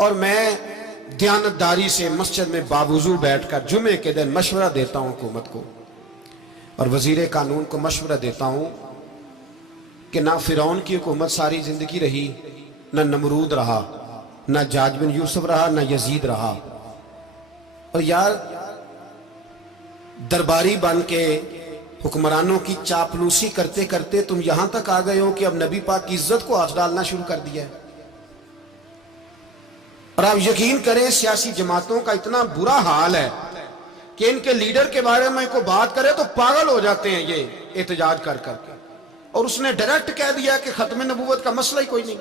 اور میں دیانتداری سے مسجد میں باوضو بیٹھ کر جمعے کے دن مشورہ دیتا ہوں حکومت کو اور وزیر قانون کو مشورہ دیتا ہوں کہ نہ فرعون کی حکومت ساری زندگی رہی، نہ نمرود رہا، نہ جاج بن یوسف رہا، نہ یزید رہا، اور یار درباری بن کے حکمرانوں کی چاپلوسی کرتے کرتے تم یہاں تک آ گئے ہو کہ اب نبی پاک کی عزت کو آنچ ڈالنا شروع کر دیا ہے۔ اور آپ یقین کریں سیاسی جماعتوں کا اتنا برا حال ہے کہ ان کے لیڈر کے بارے میں کوئی بات کرے تو پاگل ہو جاتے ہیں یہ احتجاج کر کر کے، اور اس نے ڈائریکٹ کہہ دیا کہ ختم نبوت کا مسئلہ ہی کوئی نہیں،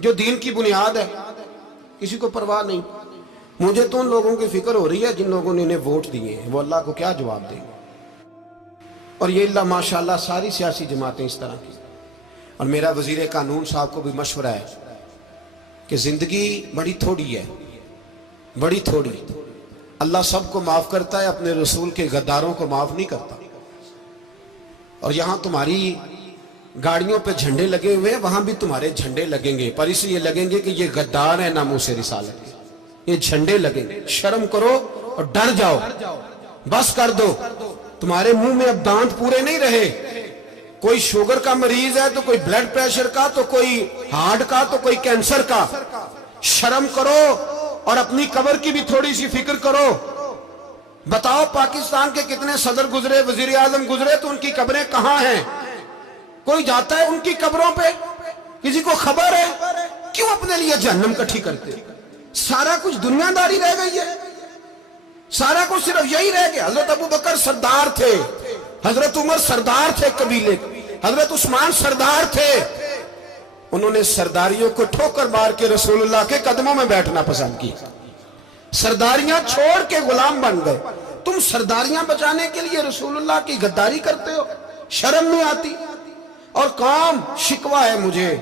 جو دین کی بنیاد ہے، کسی کو پرواہ نہیں۔ مجھے تو ان لوگوں کی فکر ہو رہی ہے جن لوگوں نے انہیں ووٹ دیے ہیں، وہ اللہ کو کیا جواب دیں گے۔ اور یہ اللہ ماشاءاللہ ساری سیاسی جماعتیں اس طرح کی۔ اور میرا وزیر قانون صاحب کو بھی مشورہ ہے کہ زندگی بڑی تھوڑی ہے، بڑی تھوڑی، اللہ سب کو معاف کرتا ہے، اپنے رسول کے غداروں کو معاف نہیں کرتا۔ اور یہاں تمہاری گاڑیوں پہ جھنڈے لگے ہوئے ہیں، وہاں بھی تمہارے جھنڈے لگیں گے، پر اس لیے لگیں گے کہ یہ غدار ہیں ناموس رسالت کے، یہ جھنڈے لگیں گے۔ شرم کرو اور ڈر جاؤ، بس کر دو، تمہارے منہ میں اب دانت پورے نہیں رہے۔ کوئی شوگر کا مریض ہے تو کوئی بلڈ پریشر کا، تو کوئی ہارٹ کا، تو کوئی کینسر کا۔ شرم کرو اور اپنی قبر کی بھی تھوڑی سی فکر کرو۔ بتاؤ پاکستان کے کتنے صدر گزرے، وزیر اعظم گزرے، تو ان کی قبریں کہاں ہیں؟ کوئی جاتا ہے ان کی قبروں پہ؟ کسی کو خبر ہے؟ کیوں اپنے لیے جہنم کٹھی کرتے؟ سارا کچھ دنیا داری رہ گئی ہے، سارا کچھ صرف یہی رہ گیا۔ حضرت ابو بکر سردار تھے، حضرت عمر سردار تھے قبیلے، حضرت عثمان سردار تھے، انہوں نے سرداریوں کو ٹھوکر مار کے رسول اللہ کے قدموں میں بیٹھنا پسند کی، سرداریاں چھوڑ کے غلام بن گئے۔ تم سرداریاں بچانے کے لیے رسول اللہ کی غداری کرتے ہو، شرم نہیں آتی؟ اور قوم شکوہ ہے مجھے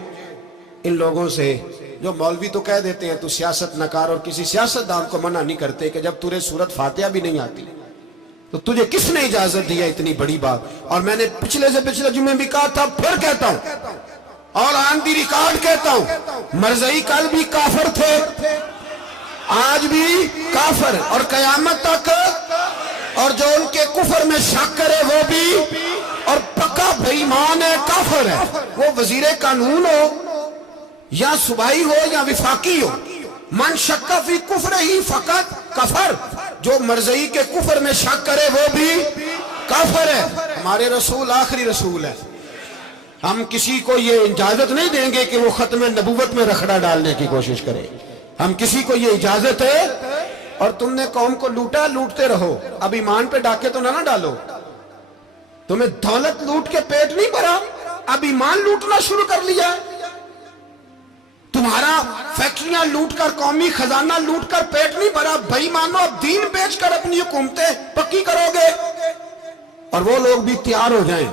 ان لوگوں سے جو مولوی تو کہہ دیتے ہیں تو سیاست نکار، اور کسی سیاستدان کو منع نہیں کرتے کہ جب تجھے سورت فاتحہ بھی نہیں آتی تو تجھے کس نے اجازت دی ہے اتنی بڑی بات؟ اور میں نے پچھلے سے پچھلے جمعے بھی کہا تھا، پھر کہتا ہوں اور آن دی ریکارڈ کہتا ہوں، مرزائی کل بھی کافر تھے، آج بھی کافر، اور قیامت تک، اور جو ان کے کفر میں شک کرے وہ بھی، اور پکا بے ایمان ہے، کافر ہے۔ وہ وزیر قانون ہو یا صوبائی ہو یا وفاقی ہو، من شک فی کفر ہی فقط کفر، جو مرزائی کے کفر میں شک کرے وہ بھی کافر ہے۔ ہمارے رسول آخری رسول ہے، ہم کسی کو یہ اجازت نہیں دیں گے کہ وہ ختم نبوت میں رکھڑا ڈالنے کی کوشش کرے، ہم کسی کو یہ اجازت ہے۔ اور تم نے قوم کو لوٹا، لوٹتے رہو، اب ایمان پہ ڈاکے تو نہ ڈالو۔ تمہیں دولت لوٹ کے پیٹ نہیں بھرا، اب ایمان لوٹنا شروع کر لیا ہے۔ تمہارا فیکٹریاں لوٹ کر، قومی خزانہ لوٹ کر پیٹ نہیں بھرا، بھائی مانو اب دین بیچ کر اپنی حکومتیں پکی کرو گے۔ اور وہ لوگ بھی تیار ہو جائیں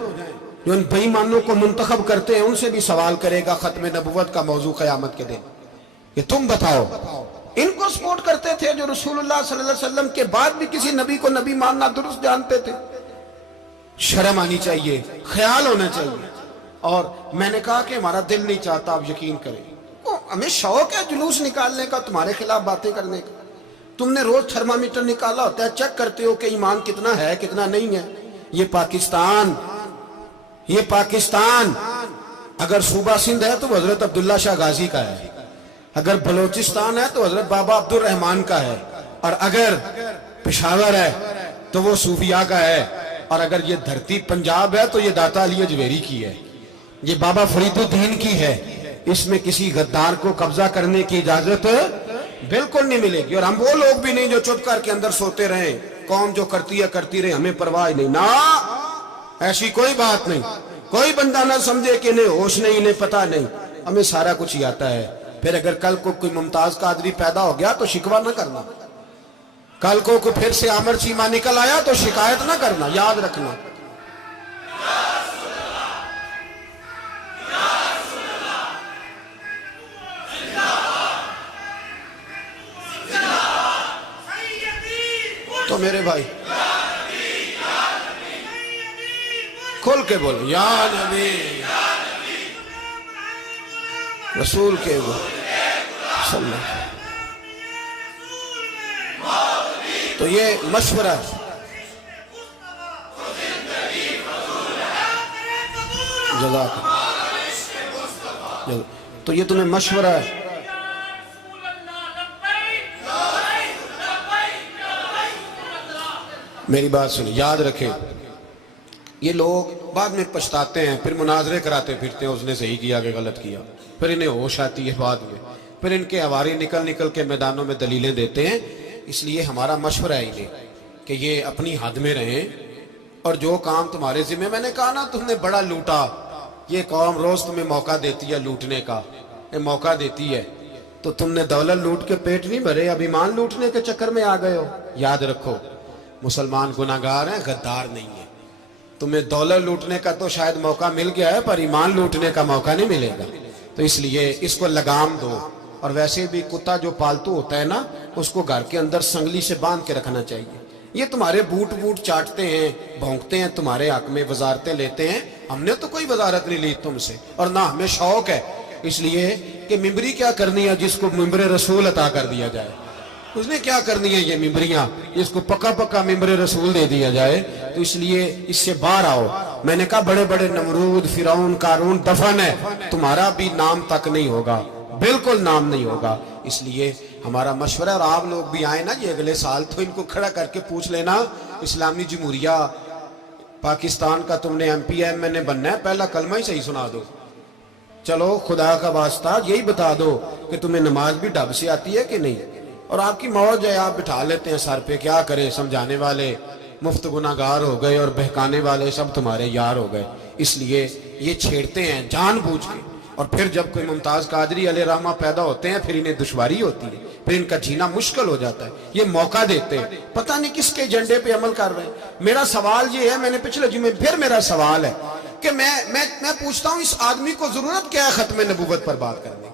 جو ان بھائی مانوں کو منتخب کرتے ہیں، ان سے بھی سوال کرے گا ختم نبوت کا موضوع قیامت کے دن کہ تم بتاؤ، ان کو سپورٹ کرتے تھے جو رسول اللہ صلی اللہ علیہ وسلم کے بعد بھی کسی نبی کو نبی ماننا درست جانتے تھے؟ شرم آنی چاہیے، خیال ہونا چاہیے۔ اور میں نے کہا کہ ہمارا دل نہیں چاہتا، آپ یقین کریں، ہمیں شوق ہے جلوس نکالنے کا، تمہارے خلاف باتیں کرنے کا۔ تم نے روز تھرمامیٹر نکالا ہوتا ہے، چیک کرتے ہو کہ ایمان کتنا ہے کتنا نہیں ہے۔ یہ پاکستان اگر صوبہ سندھ ہے تو حضرت عبداللہ شاہ غازی کا ہے، اگر بلوچستان ہے تو حضرت بابا عبد الرحمان کا ہے، اور اگر پشاور ہے تو وہ صوفیاء کا ہے، اور اگر یہ دھرتی پنجاب ہے تو یہ داتا علی اجویری کی ہے، یہ بابا فرید الدین کی ہے۔ اس میں کسی غدار کو قبضہ کرنے کی اجازت بالکل نہیں ملے گی۔ اور ہم وہ لوگ بھی نہیں جو چپ کر کے اندر سوتے رہیں، قوم جو کرتی ہے کرتی رہے، ہمیں پرواہ نہیں، نہ ایسی کوئی بات نہیں۔ کوئی بندہ نہ سمجھے کہ انہیں ہوش نہیں، انہیں پتہ نہیں، ہمیں سارا کچھ ہی آتا ہے۔ پھر اگر کل کو کوئی ممتاز قادری پیدا ہو گیا تو شکوہ نہ کرنا، کل کو کوئی پھر سے عامر چیمہ نکل آیا تو شکایت نہ کرنا، یاد رکھنا۔ تو میرے بھائی کھل کے بولو، یا نبی رسول کے صلی اللہ علیہ وسلم۔ تو یہ مشورہ ہے. جزاک اللہ. تو یہ تمہیں مشورہ ہے. میری بات سنیں، یاد رکھیں، یہ لوگ بعد میں پچھتاتے ہیں، پھر مناظرے کراتے پھرتے ہیں، اس نے صحیح کیا کہ غلط کیا، پھر انہیں ہوش آتی ہے بعد میں، پھر ان کے ہواری نکل نکل کے میدانوں میں دلیلیں دیتے ہیں. اس لیے ہمارا مشورہ ہے انہیں کہ یہ اپنی حد میں رہیں، اور جو کام تمہارے ذمہ، میں نے کہا نا تم نے بڑا لوٹا، یہ قوم روز تمہیں موقع دیتی ہے لوٹنے کا، یہ موقع دیتی ہے، تو تم نے دولت لوٹ کے پیٹ نہیں بھرے، اب ایمان لوٹنے کے چکر میں آ گئے ہو. یاد رکھو، مسلمان گناہگار ہیں، غدار نہیں ہیں. تمہیں دولت لوٹنے کا تو شاید موقع مل گیا ہے، پر ایمان لوٹنے کا موقع نہیں ملے گا. تو اس لیے اس کو لگام دو. اور ویسے بھی کتا جو پالتو ہوتا ہے نا، اس کو گھر کے اندر سنگلی سے باندھ کے رکھنا چاہیے. یہ تمہارے بوٹ چاٹتے ہیں، بھونکتے ہیں، تمہارے حق میں وزارتیں لیتے ہیں. ہم نے تو کوئی وزارت نہیں لی تم سے، اور نہ ہمیں شوق ہے. اس لیے کہ ممبری کیا کرنی ہے جس کو ممبر رسول عطا کر دیا جائے؟ اس نے کیا کرنی ہے یہ ممبریاں جس کو پکا ممبر رسول دے دیا جائے؟ تو اس لیے اس سے باہر آؤ. میں نے کہا بڑے بڑے نمرود، فرعون، قارون دفن ہے، تمہارا بھی نام تک نہیں ہوگا، بالکل نام نہیں ہوگا. اس لیے ہمارا مشورہ، اور آپ لوگ بھی آئیں نا یہ اگلے سال، تو ان کو کھڑا کر کے پوچھ لینا، اسلامی جمہوریہ پاکستان کا تم نے MPM بننا ہے، پہلا کلمہ ہی صحیح سنا دو. چلو خدا کا واسطہ یہی بتا دو کہ تمہیں نماز بھی ڈھب سے آتی ہے کہ نہیں. اور آپ کی موج ہے، آپ بٹھا لیتے ہیں سر پہ، کیا کریں، سمجھانے والے مفت گناہگار ہو گئے اور بہکانے والے سب تمہارے یار ہو گئے. اس لیے یہ چھیڑتے ہیں جان بوجھ کے. اور پھر جب کوئی ممتاز قادری علیہ رحمہ پیدا ہوتے ہیں، پھر انہیں دشواری ہوتی ہے، پھر ان کا جینا مشکل ہو جاتا ہے. یہ موقع دیتے ہیں، پتہ نہیں کس کے ایجنڈے پہ عمل کر رہے ہیں. میرا سوال یہ ہے، میں نے پچھلے جمعے پھر میرا سوال ہے کہ میں پوچھتا ہوں، اس آدمی کو ضرورت کیا ہے ختم نبوت پر بات کرنے؟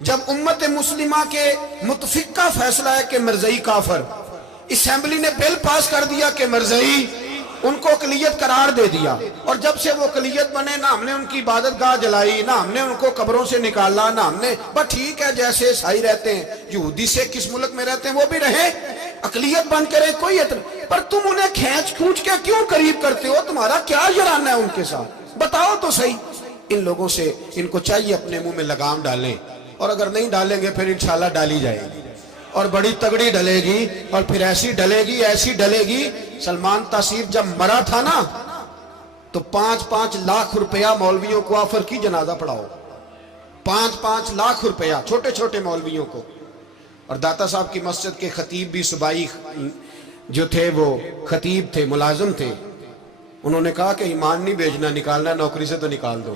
جب امت مسلمہ کے متفق کا فیصلہ ہے کہ مرزائی کافر، اسمبلی نے بل پاس کر دیا کہ مرزائی، ان کو اقلیت قرار دے دیا، اور جب سے وہ اقلیت بنے، نہ ہم نے ان کی عبادت گاہ جلائی، نہ ہم نے ان کو قبروں سے نکالا، نہ ہم نے، بس ٹھیک ہے جیسے عیسائی رہتے ہیں، یہودی سے کس ملک میں رہتے ہیں وہ بھی رہے، اقلیت بن کے رہے، کوئی اعتراض. پر تم انہیں کھینچ کے کیوں قریب کرتے ہو؟ تمہارا کیا جرانہ ہے ان کے ساتھ؟ بتاؤ تو صحیح. ان لوگوں سے ان کو چاہیے اپنے منہ میں لگام ڈالیں، اور اگر نہیں ڈالیں گے پھر انشاءاللہ ڈالی جائے گی، اور بڑی تگڑی ڈلے گی، اور پھر ایسی ڈلے گی. سلمان تاثیر جب مرا تھا نا، تو 5-5 لاکھ روپیہ مولویوں کو آفر کی جنازہ پڑھاؤ. 5-5 لاکھ روپیہ چھوٹے چھوٹے مولویوں کو. اور داتا صاحب کی مسجد کے خطیب بھی صوبائی جو تھے، وہ خطیب تھے، ملازم تھے. انہوں نے کہا کہ ایمان نہیں بھیجنا، نکالنا نوکری سے تو نکال دو.